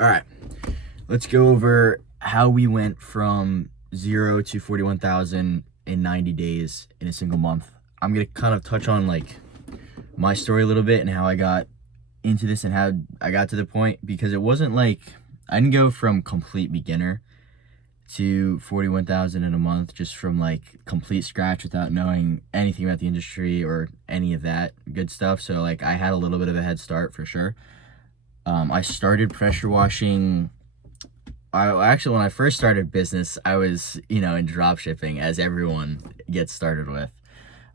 All right, let's go over how we went from 0 to 41,000 in 90 days in a single month. I'm gonna kind of touch on like my story a little bit and how I got into this and how I got to the point, because it wasn't like I didn't go from complete beginner to 41,000 in a month just from like complete scratch without knowing anything about the industry or any of that good stuff. So like I had a little bit of a head start for sure. I started pressure washing. When I first started business, I was, in drop shipping, as everyone gets started with.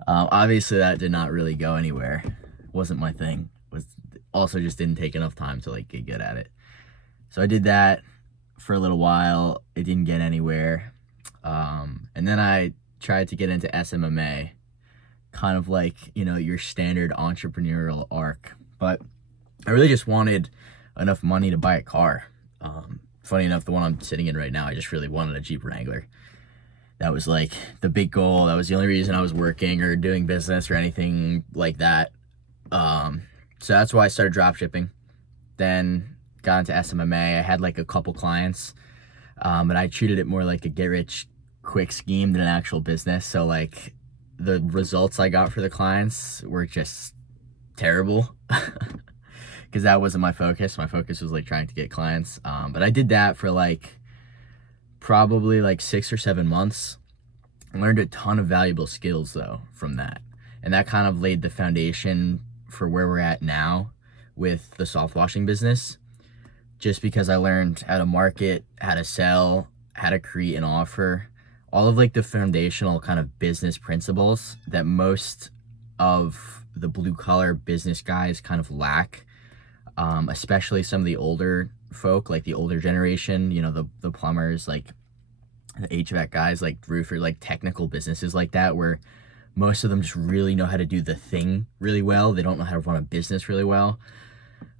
Obviously, that did not really go anywhere. Wasn't my thing. Was also just didn't take enough time to like get good at it. So I did that for a little while. It didn't get anywhere. And then I tried to get into SMMA, kind of like, your standard entrepreneurial arc. But I really just wanted enough money to buy a car. Funny enough, the one I'm sitting in right now, I just really wanted a Jeep Wrangler. That was like the big goal. That was the only reason I was working or doing business or anything like that. So that's why I started drop shipping. Then got into SMMA. I had like a couple clients, but I treated it more like a get rich quick scheme than an actual business. So like the results I got for the clients were just terrible. Because that wasn't my focus. My focus was like trying to get clients. But I did that for like probably like 6 or 7 months. I learned a ton of valuable skills though from that. And that kind of laid the foundation for where we're at now with the soft washing business. Just because I learned how to market, how to sell, how to create an offer, all of like the foundational kind of business principles that most of the blue collar business guys kind of lack. Especially some of the older folk, like the older generation, the plumbers, like the HVAC guys, like roofer, like technical businesses like that, where most of them just really know how to do the thing really well. They don't know how to run a business really well.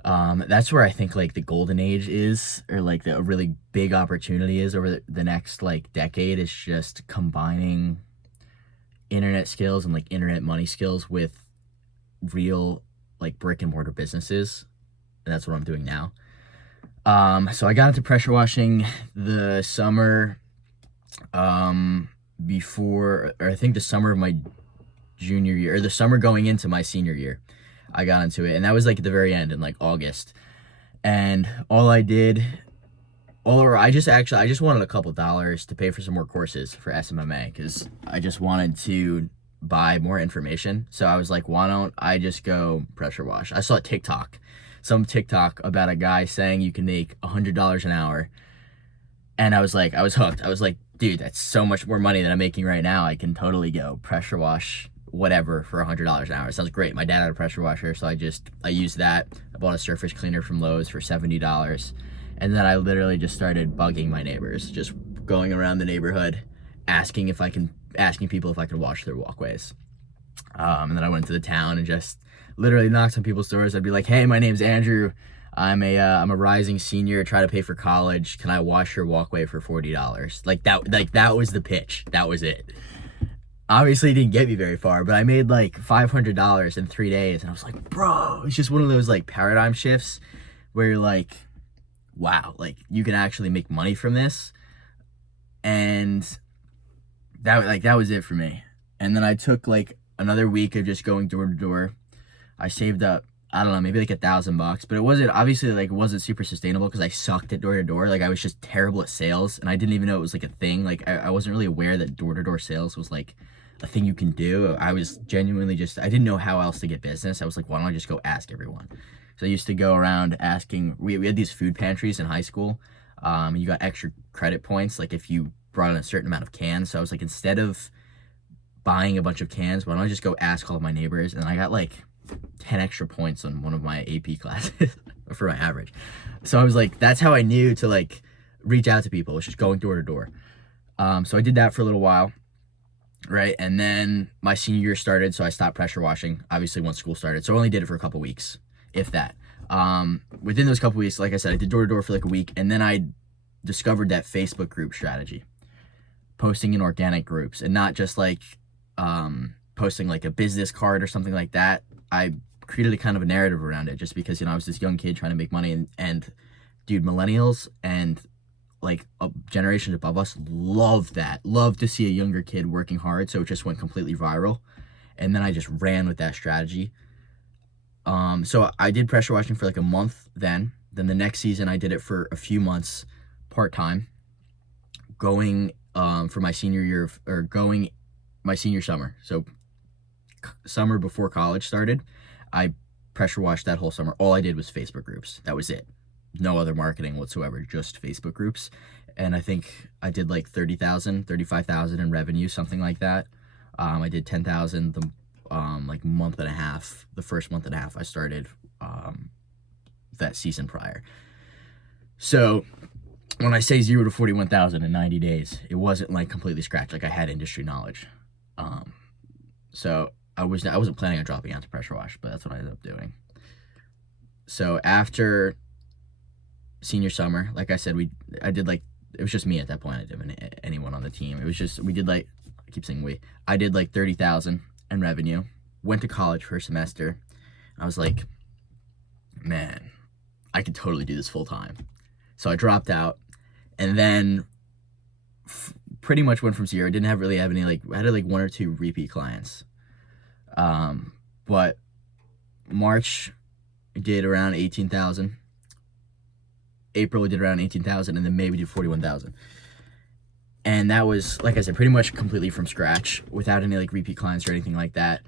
That's where I think like the golden age is, or like the really big opportunity is over the next like decade, is just combining internet skills and like internet money skills with real like brick and mortar businesses. And that's what I'm doing now. So I got into pressure washing the summer before, or I think the summer of my junior year, or the summer going into my senior year, I got into it. And that was like at the very end in like August. And I just wanted a couple dollars to pay for some more courses for SMMA, because I just wanted to buy more information. So I was like, why don't I just go pressure wash? I saw some TikTok about a guy saying you can make $100 an hour. And I was hooked. I was like, dude, that's so much more money than I'm making right now. I can totally go pressure wash whatever for $100 an hour. It sounds great. My dad had a pressure washer, so I used that. I bought a surface cleaner from Lowe's for $70. And then I literally just started bugging my neighbors, just going around the neighborhood, asking people if I could wash their walkways. And then I went to the town and just literally knocked on people's doors. I'd be like, hey, my name's Andrew. I'm a rising senior, try to pay for college. Can I wash your walkway for $40? Like that was the pitch. That was it. Obviously it didn't get me very far, but I made like $500 in 3 days. And I was like, bro, it's just one of those like paradigm shifts where you're like, wow, like you can actually make money from this. And that was it for me. And then I took like another week of just going door to door. I saved up, I don't know, maybe like $1,000, but it wasn't super sustainable because I sucked at door to door. Like I was just terrible at sales, and I didn't even know it was like a thing. Like I wasn't really aware that door to door sales was like a thing you can do. I was genuinely I didn't know how else to get business. I was like, why don't I just go ask everyone? So I used to go around asking. We had these food pantries in high school. You got extra credit points like if you brought in a certain amount of cans. So I was like, instead of buying a bunch of cans, why don't I just go ask all of my neighbors? And I got like 10 extra points on one of my AP classes for my average. So I was like, that's how I knew to like reach out to people, was just going door to door. So I did that for a little while, right? And then my senior year started, so I stopped pressure washing, obviously once school started. So I only did it for a couple weeks, if that. Within those couple weeks, like I said, I did door to door for like a week, and then I discovered that Facebook group strategy, posting in organic groups, and not just like posting like a business card or something like that. I created a kind of a narrative around it, just because I was this young kid trying to make money, and dude, millennials and like generations above us love that. Love to see a younger kid working hard. So it just went completely viral. And then I just ran with that strategy. So I did pressure washing for like a month then. Then the next season I did it for a few months part-time, going for my senior year or going my senior summer. So summer before college started, I pressure washed that whole summer. All I did was Facebook groups. That was it. No other marketing whatsoever, just Facebook groups. And I think I did like 30,000, 35,000 in revenue, something like that. I did 10,000 the like month and a half, the first month and a half I started that season prior. So when I say 0 to 41,000 in 90 days, it wasn't like completely scratch. Like I had industry knowledge. So I wasn't planning on dropping out to pressure wash, but that's what I ended up doing. So after senior summer, like I said, I did like, it was just me at that point. I didn't have anyone on the team. It was just, we did like, I keep saying I did like 30,000 in revenue, went to college for a semester. I was like, man, I could totally do this full time. So I dropped out and then pretty much went from zero. Didn't really have any, like, I had like 1 or 2 repeat clients. But March did around 18,000. April we did around 18,000, and then May we did 41,000. And that was, like I said, pretty much completely from scratch without any like repeat clients or anything like that.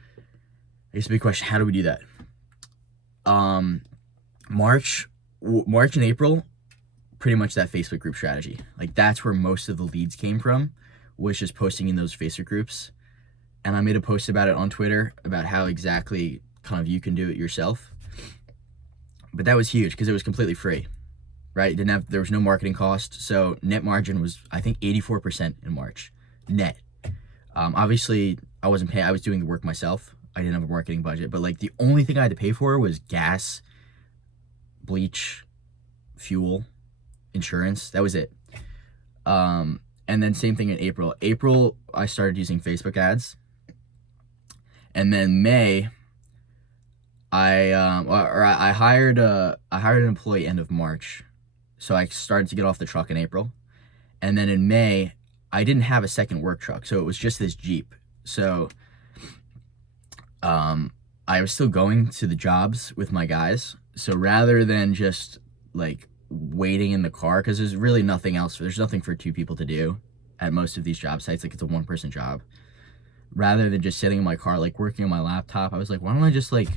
I guess the big question, how do we do that? March and April, pretty much that Facebook group strategy. Like that's where most of the leads came from, was just posting in those Facebook groups. And I made a post about it on Twitter about how exactly kind of you can do it yourself. But that was huge because it was completely free, right? There was no marketing cost. So net margin was, I think, 84% in March, net. Obviously, I wasn't paying, I was doing the work myself. I didn't have a marketing budget, but like the only thing I had to pay for was gas, bleach, fuel, insurance. That was it. And then same thing in April. April, I started using Facebook ads. And then May, I hired an employee end of March. So I started to get off the truck in April. And then in May, I didn't have a second work truck. So it was just this Jeep. So I was still going to the jobs with my guys. So rather than just like waiting in the car, because there's really nothing else. There's nothing for 2 people to do at most of these job sites. Like it's a 1-person job. Rather than just sitting in my car, like working on my laptop, I was like, why don't I just like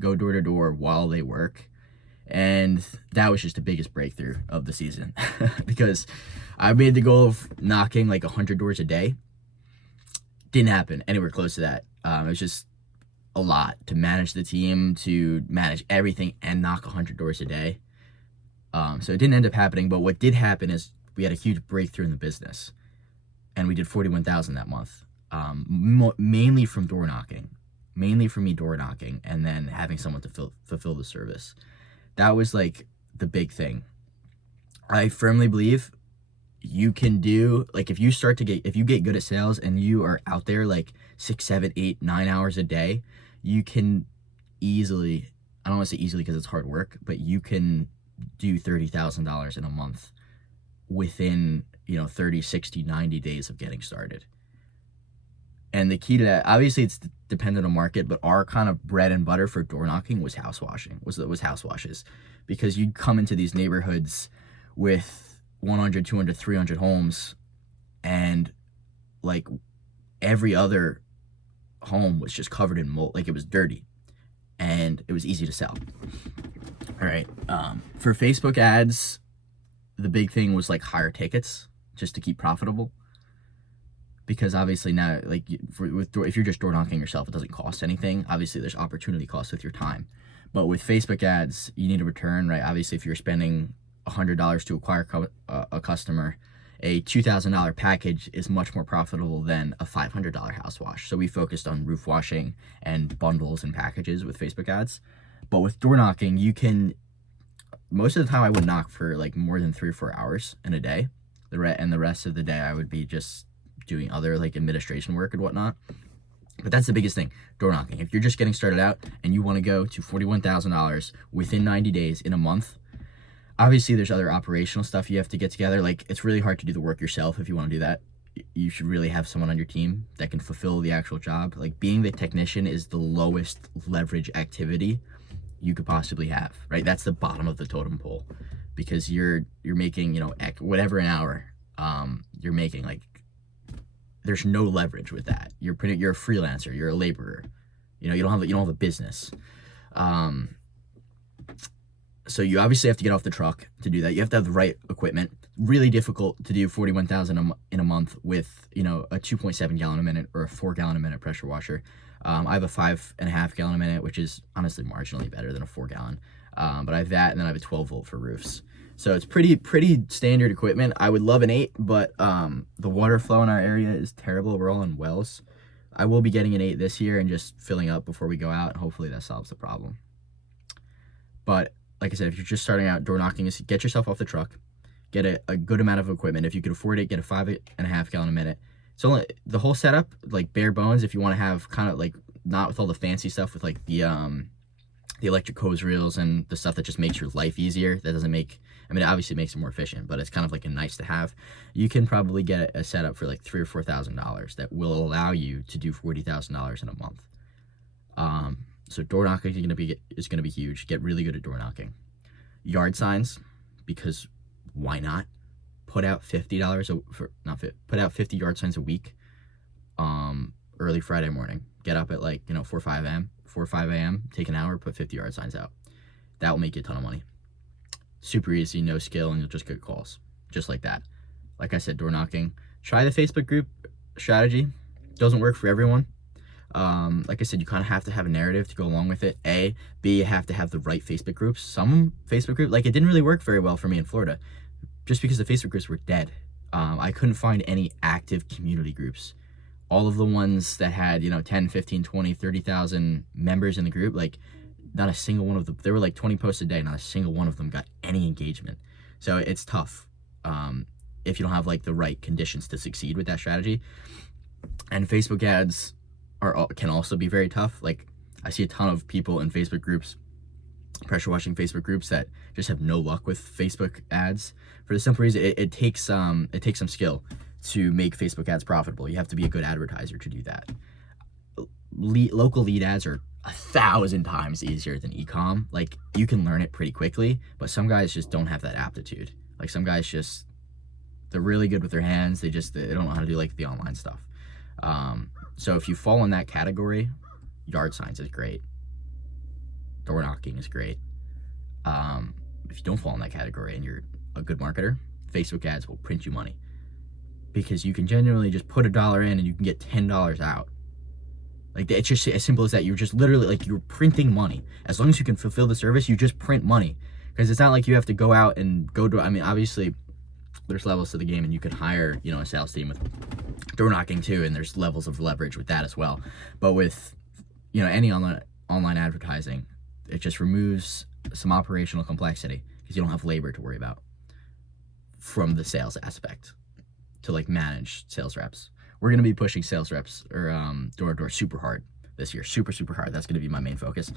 go door to door while they work? And that was just the biggest breakthrough of the season because I made the goal of knocking like 100 doors a day. Didn't happen anywhere close to that. It was just a lot to manage the team, to manage everything and knock 100 doors a day. So it didn't end up happening, but what did happen is we had a huge breakthrough in the business and we did 41,000 that month. Mainly from door knocking, mainly from me door knocking and then having someone to fulfill the service. That was like the big thing. I firmly believe you can do, like if you get good at sales and you are out there like 6, 7, 8, 9 hours a day, you can easily, I don't want to say easily because it's hard work, but you can do $30,000 in a month within, 30, 60, 90 days of getting started. And the key to that, obviously it's dependent on market, but our kind of bread and butter for door knocking was house washing, was house washes. Because you'd come into these neighborhoods with 100, 200, 300 homes, and like every other home was just covered in mold, like it was dirty, and it was easy to sell. All right, for Facebook ads, the big thing was like higher tickets, just to keep profitable. Because obviously now, like if you're just door knocking yourself, it doesn't cost anything. Obviously, there's opportunity costs with your time, but with Facebook ads, you need a return, right? Obviously, if you're spending $100 to acquire a customer, a $2,000 package is much more profitable than a $500 house wash. So we focused on roof washing and bundles and packages with Facebook ads. But with door knocking, you can, most of the time I would knock for like more than 3 or 4 hours in a day. And the rest of the day I would be just doing other like administration work and whatnot. But that's the biggest thing, door knocking. If you're just getting started out and you want to go to $41,000 within 90 days in a month, Obviously, there's other operational stuff you have to get together. Like, it's really hard to do the work yourself if you want to do that. You should really have someone on your team that can fulfill the actual job. Like, being the technician is the lowest leverage activity you could possibly have, right? That's the bottom of the totem pole, because you're making, you know, whatever an hour you're making. Like, there's no leverage with that. You're a freelancer, you're a laborer, you know, you don't have a business. So you obviously have to get off the truck to do that. You have to have the right equipment. Really difficult to do 41,000 in a month with, you know, a 2.7 gallon a minute or a 4 gallon a minute pressure washer. I have a 5.5 gallon a minute, which is honestly marginally better than a 4 gallon. But I have that, and then I have a 12 volt for roofs. So it's pretty standard equipment. I would love an 8, but the water flow in our area is terrible. We're all on wells. I will be getting an 8 this year and just filling up before we go out, and hopefully that solves the problem. But like I said, if you're just starting out, door knocking is get yourself off the truck, get a good amount of equipment. If you could afford it, get a 5.5 gallon a minute. It's only the whole setup, like bare bones. If you want to have kind of like, not with all the fancy stuff with like the electric hose reels and the stuff that just makes your life easier. That doesn't make, I mean, it obviously makes it more efficient, but it's kind of like a nice to have. You can probably get a setup for like $3,000 or $4,000 that will allow you to do $40,000 in a month. So door knocking is gonna be huge. Get really good at door knocking. Yard signs, because why not? Put out $50 put out 50 yard signs a week. Early Friday morning. Get up at like, you know, 4 or 5 a.m. Take an hour, put 50 yard signs out. That will make you a ton of money. Super easy, no skill, and you'll just get calls. Just like that. Like I said, door knocking. Try the Facebook group strategy. Doesn't work for everyone. Like I said, you kind of have to have a narrative to go along with it. B, you have to have the right Facebook groups. Some Facebook group, like, it didn't really work very well for me in Florida, just because the Facebook groups were dead. I couldn't find any active community groups. All of the ones that had, you know, 10, 15, 20, 30,000 members in the group, like, not a single one of them, there were like 20 posts a day, not a single one of them got any engagement. So it's tough if you don't have like the right conditions to succeed with that strategy. And Facebook ads can also be very tough. Like, I see a ton of people in Facebook groups, pressure washing Facebook groups, that just have no luck with Facebook ads, for the simple reason it takes some skill to make Facebook ads profitable. You have to be a good advertiser to do that. Local lead ads are 1,000 times easier than e-com. Like, you can learn it pretty quickly, but some guys just don't have that aptitude. Like, some guys just, they're really good with their hands. They don't know how to do like the online stuff. So if you fall in that category, yard signs is great. Door knocking is great. If you don't fall in that category and you're a good marketer, Facebook ads will print you money, because you can genuinely just put $1 in and you can get $10 out. Like, it's just as simple as that. You're just literally, like, you're printing money. As long as you can fulfill the service, you just print money. Because it's not like you have to go out and go to, I mean, obviously there's levels to the game, and you could hire, you know, a sales team with door knocking too, and there's levels of leverage with that as well. But with, you know, any online advertising, it just removes some operational complexity, because you don't have labor to worry about from the sales aspect to like manage sales reps. We're going to be pushing sales reps or door-to-door super hard this year. Super hard. That's going to be my main focus.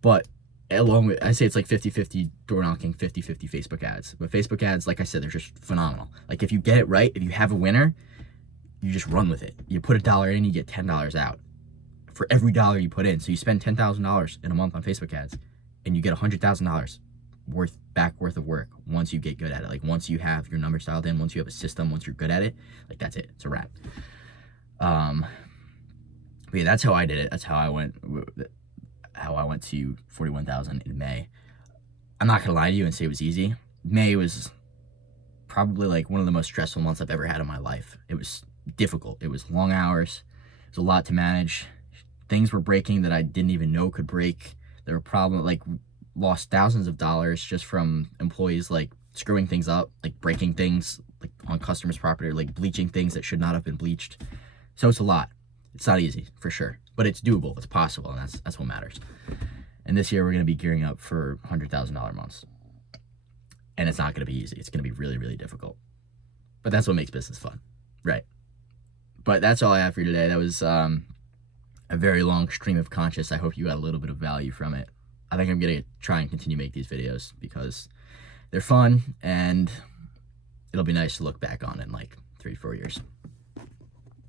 But along with, I say it's like 50-50 door knocking, 50-50 Facebook ads. But Facebook ads, like I said, they're just phenomenal. Like, if you get it right, if you have a winner, you just run with it. You put $1 in, you get $10 out for every dollar you put in. So you spend $10,000 in a month on Facebook ads, and you get $100,000 worth of work once you get good at it. Like, once you have your numbers dialed in, once you have a system, once you're good at it, like, that's it. It's a wrap. But yeah, that's how I did it. That's how I went to 41,000 in May. I'm not gonna lie to you and say it was easy. May was probably like one of the most stressful months I've ever had in my life. It was difficult. It was long hours. It was a lot to manage. Things were breaking that I didn't even know could break. There were problems, like, lost thousands of dollars just from employees, like, screwing things up, like breaking things like on customers' property, or like bleaching things that should not have been bleached. So it's a lot. It's not easy, for sure, but it's doable. It's possible, and that's what matters. And this year we're going to be gearing up for $100,000 months, and it's not going to be easy. It's going to be really, really difficult, but that's what makes business fun, right? But that's all I have for you today. That was a very long stream of conscious. I hope you got a little bit of value from it. I think I'm going to try and continue to make these videos, because they're fun, and it'll be nice to look back on in like 3-4 years.